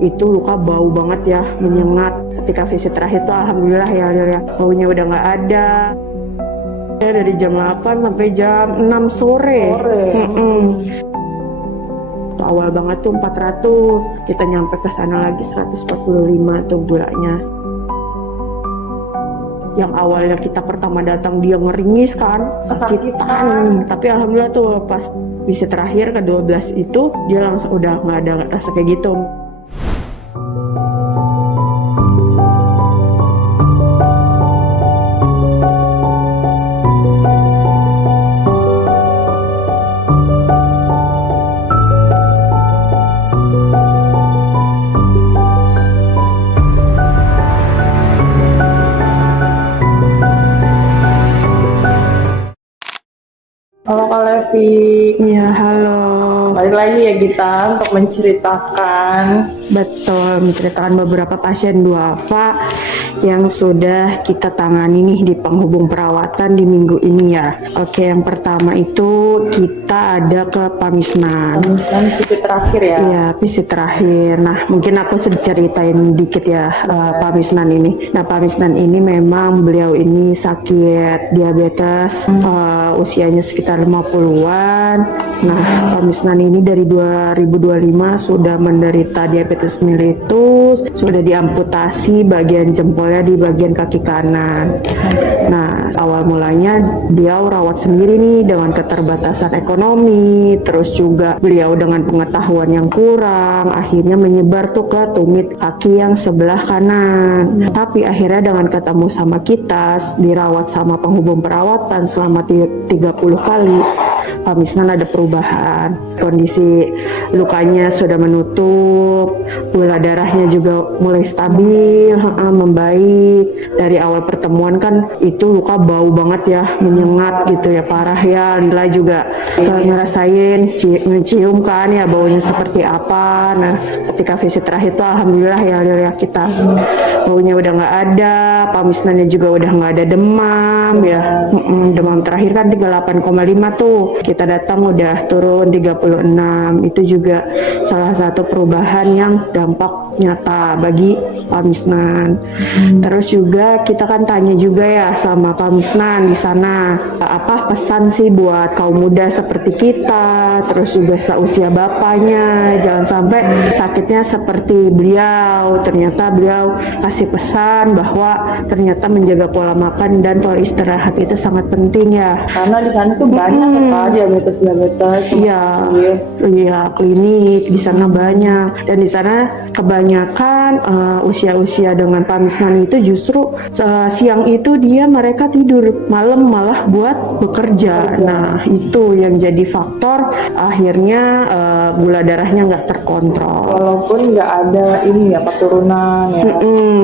itu luka bau banget ya, menyengat. Ketika visit terakhir tuh alhamdulillah ya, baunya udah nggak ada. Dari jam 8 sampai jam 6 sore. Awal banget tuh 400, kita nyampe ke sana lagi 145 tuh gulanya. Yang awalnya kita pertama datang dia ngeringis kan, sakitan. Tapi alhamdulillah tuh pas visit terakhir ke 12 itu dia langsung udah nggak ada rasa kayak gitu. Halo Kak Levi. Iya, halo. Balik lagi ya kita untuk menceritakan beberapa pasien duafa yang sudah kita tangani nih di penghubung perawatan di minggu ini ya. Oke, yang pertama itu kita ada ke Pamisnan. visit terakhir ya. Iya, visit terakhir. Nah, mungkin aku ceritain dikit ya Pamisnan ini. Nah, Pamisnan ini memang beliau ini sakit diabetes, usianya sekitar 50-an. Nah, Pamisnan ini dari 2025 sudah menderita diabetes mellitus, sudah diamputasi bagian jempolnya di bagian kaki kanan. Nah, awal mulanya beliau rawat sendiri nih dengan keterbatasan ekonomi, terus juga beliau dengan pengetahuan yang kurang, akhirnya menyebar tuh ke tumit kaki yang sebelah kanan. Tapi akhirnya dengan ketemu sama kita, dirawat sama penghubung perawatan selama 30 kali, Pamisnan ada perubahan. Kondisi lukanya sudah menutup, gula darahnya juga mulai stabil, membaik. Dari awal pertemuan kan itu luka bau banget ya, menyengat gitu ya, parah ya. Lila juga ngerasain, mencium kan ya baunya seperti apa. Nah, ketika visit terakhir itu alhamdulillah ya kita baunya udah nggak ada, Pamisnannya juga udah nggak ada demam ya. Demam terakhir kan 38,5 tuh, kita datang udah turun 36. Itu juga salah satu perubahan yang dampak nyata bagi Pamisnan. Terus juga kita kan tanya juga ya sama Pamisnan di sana, apa pesan sih buat kaum muda seperti kita, terus juga seusia bapaknya, jangan sampai sakitnya seperti beliau. Ternyata beliau kasih pesan bahwa ternyata menjaga pola makan dan pola istirahat itu sangat penting ya. Karena di sana tuh banyak ya diabetes. Iya, klinik di sana banyak, dan di sana kebanyakan usia-usia dengan Pamisnan itu justru siang itu mereka tidur, malam malah buat bekerja. Nah, itu yang jadi faktor akhirnya gula darahnya nggak terkontrol. Walaupun nggak ada ini ya keturunan ya.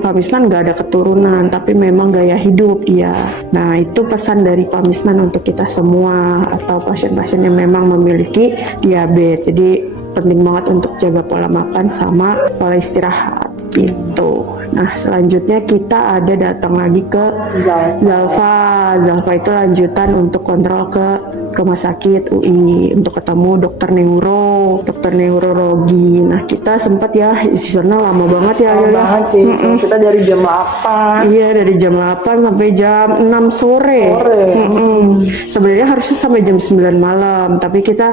Pamisnan nggak ada keturunan, tapi memang gaya hidup ya. Nah, itu pesan dari Pamisnan untuk kita semua atau pasien-pasien yang memang memiliki diabetes. Jadi penting banget untuk jaga pola makan sama pola istirahat gitu. Nah, selanjutnya kita ada datang lagi ke Zalfa itu lanjutan untuk kontrol ke rumah sakit UI untuk ketemu dokter neurologi. Nah, kita sempat ya di sana lama banget ya. Banget sih. Kita dari jam 8. Iya, dari jam 8 sampai jam 6 sore. Sebenarnya harusnya sampai jam 9 malam, tapi kita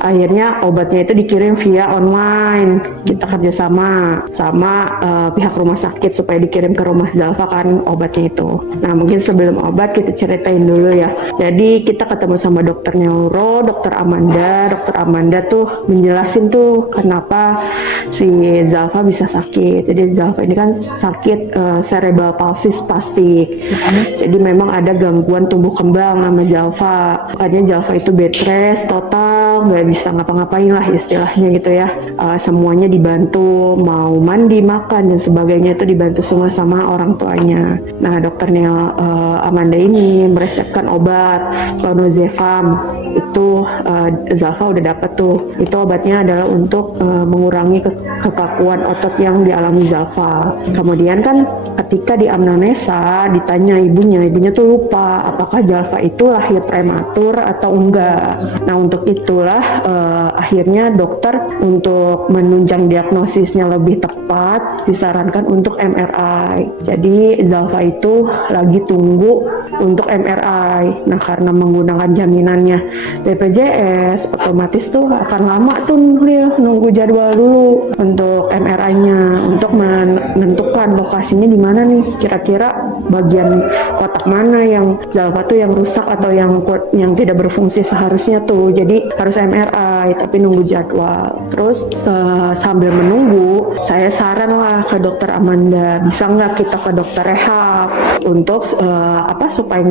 akhirnya obatnya itu dikirim via online. Kita kerjasama sama pihak rumah sakit supaya dikirim ke rumah Zalfa kan obatnya itu. Nah, mungkin sebelum obat kita ceritain dulu ya. Jadi kita ketemu sama dokter neuro, dokter Amanda. Dokter Amanda tuh menjelasin tuh kenapa si Zalfa bisa sakit. Jadi Zalfa ini kan sakit cerebral palsy spastik. Jadi memang ada gangguan tumbuh kembang sama Zalfa. Makanya Zalfa itu bed rest total, nggak bisa ngapa-ngapain lah istilahnya gitu ya. Semuanya dibantu, mau mandi, makan dan sebagainya itu dibantu semua sama orang tuanya. Nah, dokternya Amanda ini meresepkan obat clonazepam. Itu Zalfa udah dapat tuh. Itu Itu obatnya adalah untuk mengurangi kekakuan otot yang dialami Zalfa. Kemudian kan ketika di amnesa ditanya ibunya tuh lupa apakah Zalfa itu lahir prematur atau enggak. Nah untuk itulah akhirnya dokter untuk menunjang diagnosisnya lebih tepat disarankan untuk MRI. Jadi Zalfa itu lagi tunggu untuk MRI. Nah karena menggunakan jaminannya BPJS, otomatis tuh akan lama tuh nunggu jadwal dulu untuk MRI-nya untuk menentukan lokasinya di mana nih, kira-kira bagian otak mana yang Zalfa tuh yang rusak atau yang tidak berfungsi seharusnya tuh. Jadi harus MRI tapi nunggu jadwal. Terus sambil menunggu saya saran lah ke dokter Amanda, bisa nggak kita ke dokter rehab untuk supaya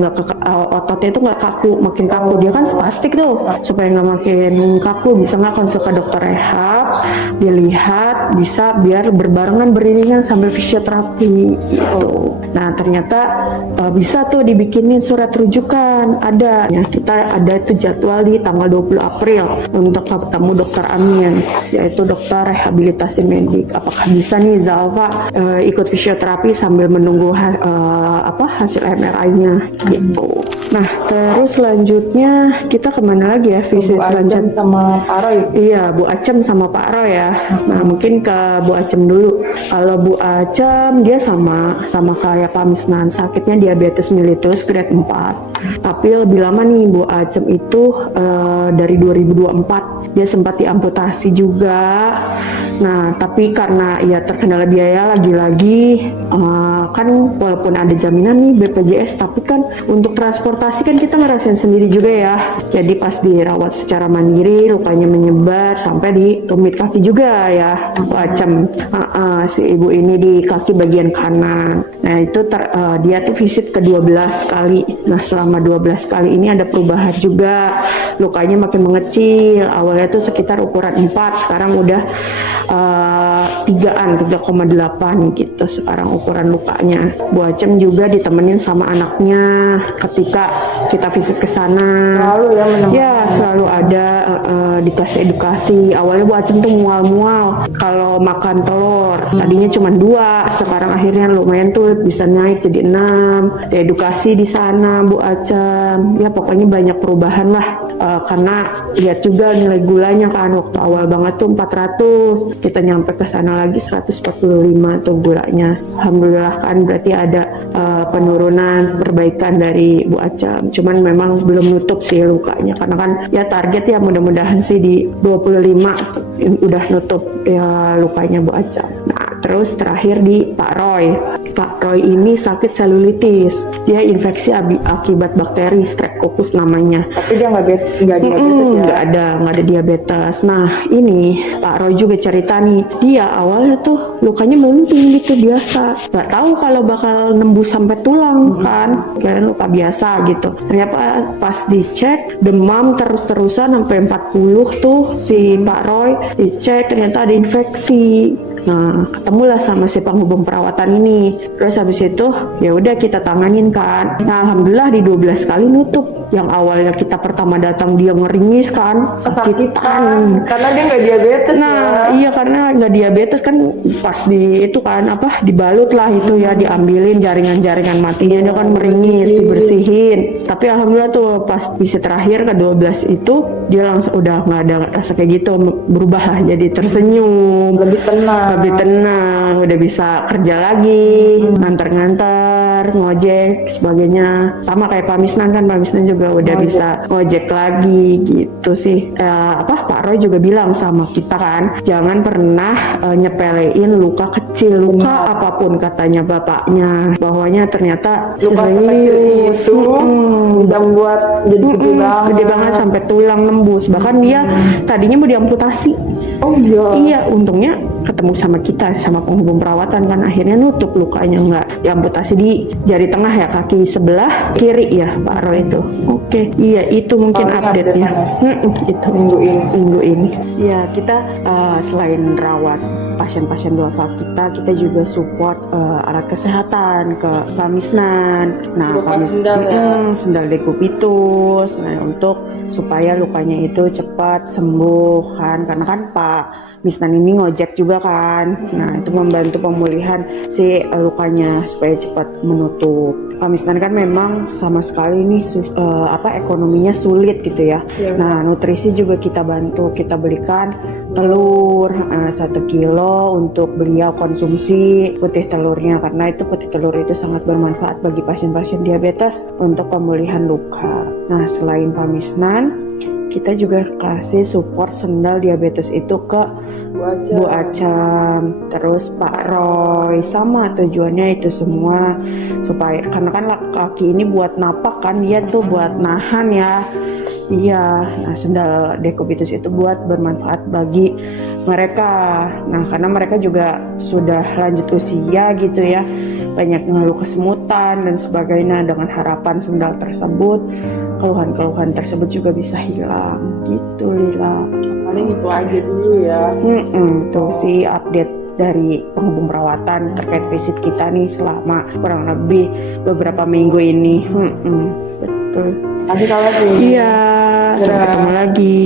ototnya itu nggak kaku, makin kaku. Dia kan spastik tuh, supaya nggak makin kaku, bisa nggak konsul ke dokter rehab, dilihat bisa biar berbarengan beriringan sambil fisioterapi gitu. Nah ternyata bisa tuh dibikinin surat rujukan, ada ya, kita ada itu jadwal di tanggal 20 April untuk ketemu dokter Amin, yaitu dokter rehabilitasi medik. Apakah bisa nih Zalfa ikut fisioterapi sambil menunggu hasil MRI-nya gitu. Nah terus selanjutnya kita kemana lagi ya visit Acem sama Pak Roy? Iya, Bu Acem sama Pak Roy ya. Nah mungkin ke Bu Acem dulu. Kalau Bu Acem dia sama kayak Pak Misnan, sakitnya diabetes mellitus grade 4. Tapi lebih lama nih Bu Acem itu dari 2024 dia sempat diamputasi juga. Nah tapi karena ya terkendala biaya lagi-lagi kan walaupun ada jaminan nih BPJS, tapi kan untuk transportasi kan kita ngerasain sendiri juga ya. Jadi pas dirawat secara mandiri lukanya menyebar sampai di tumit kaki juga ya Bu Acem. Si ibu ini di kaki bagian kanan. Nah itu dia tuh visit ke 12 kali. Nah selama 12 kali ini ada perubahan juga, lukanya makin mengecil. Awalnya tuh sekitar ukuran 4, sekarang udah 3,8 gitu sekarang ukuran lukanya. Bu Acem juga ditemenin sama anaknya ketika kita visit ke sana. Selalu ya menemani. Ya selalu ada dikasih edukasi. Awalnya Bu Acem tuh mual-mual kalau makan telur. Tadinya cuma 2, sekarang akhirnya lumayan tuh bisa naik jadi 6. Edukasi di sana Bu Acem. Ya pokoknya banyak perubahan lah. Karena lihat juga nilai gulanya kan waktu awal banget tuh 400. Kita nyampe ke sana lagi 145 tuh gulanya. Alhamdulillah kan berarti ada penurunan, perbaikan dari Bu Acem. Cuman memang belum nutup sih lukanya karena kan ya target ya mudah-mudahan sih di 25 udah nutup ya lukanya Bu Acem. Nah terus terakhir di Pak Roy. Pak Roy ini sakit selulitis. Dia infeksi akibat bakteri Streptococcus namanya. Tapi dia nggak diabetes ya? Nggak ada diabetes. Nah ini Pak Roy juga cerita nih, dia awalnya tuh lukanya melenting gitu biasa, nggak tahu kalau bakal nembus sampai tulang kan, kirain luka biasa gitu. Ternyata pas dicek demam terus-terusan sampai 40 tuh si Pak Roy, dicek ternyata ada infeksi. Nah, ketemulah sama si penghubung perawatan ini. Terus habis itu ya udah kita tanganin kan. Nah, alhamdulillah di 12 kali nutup. Yang awalnya kita pertama datang dia ngeringis kan, kesakitan karena dia nggak diabetes. Nah, iya karena nggak diabetes kan pas itu kan dibalut lah itu ya, diambilin jaringan-jaringan matinya dia kan meringis, dibersihin. Tapi alhamdulillah tuh pas visit terakhir ke 12 itu dia langsung udah nggak ada rasa kayak gitu, berubah lah jadi tersenyum, lebih tenang, udah bisa kerja lagi, nganter-nganter, ngojek sebagainya. Sama kayak Pak Misnan kan, Pak Misnan juga udah bisa ngojek lagi gitu sih. Pak Roy juga bilang sama kita kan, jangan pernah nyepelein luka kecil, luka apapun katanya bapaknya, bahwanya ternyata luka sekecil itu bisa membuat jadi gede banget sampai tulang nembus. Bahkan dia tadinya mau diamputasi. Oh iya, untungnya ketemu sama kita, sama penghubung perawatan kan, akhirnya nutup lukanya, nggak diamputasi di jari tengah ya, kaki sebelah kiri ya Pak Roy itu. Oke, iya itu mungkin update-nya. Itu minggu ini. Ya kita selain rawat pasien-pasien duafa kita juga support alat kesehatan ke Pamisnan. Nah, Berupa sendal ya? Sendal decubitus. Nah, untuk supaya lukanya itu cepat sembuh kan, karena kan Pak Misnan ini ngojek juga kan. Nah, itu membantu pemulihan si lukanya supaya cepat menutup. Pak Misnan kan memang sama sekali ini ekonominya sulit gitu ya. Iya. Nah, nutrisi juga kita bantu, kita belikan telur 1 kilo untuk beliau konsumsi putih telurnya, karena itu putih telur itu sangat bermanfaat bagi pasien-pasien diabetes untuk pemulihan luka. Nah, selain Pak Misnan, kita juga kasih support sendal diabetes itu ke Bu Acam, terus Pak Roy, sama tujuannya itu semua supaya, karena kan kaki ini buat napak kan, dia tuh buat nahan ya. Iya, nah sendal decubitus itu buat bermanfaat bagi mereka. Nah, karena mereka juga sudah lanjut usia gitu ya, banyak ngeluh kesemutan dan sebagainya. Dengan harapan sendal tersebut, keluhan-keluhan tersebut juga bisa hilang gitu, Lila. Paling itu aja dulu ya. Tuh sih update dari penghubung perawatan terkait visit kita nih selama kurang lebih beberapa minggu ini. Betul. Kasih kalau Iya, sampai ketemu lagi.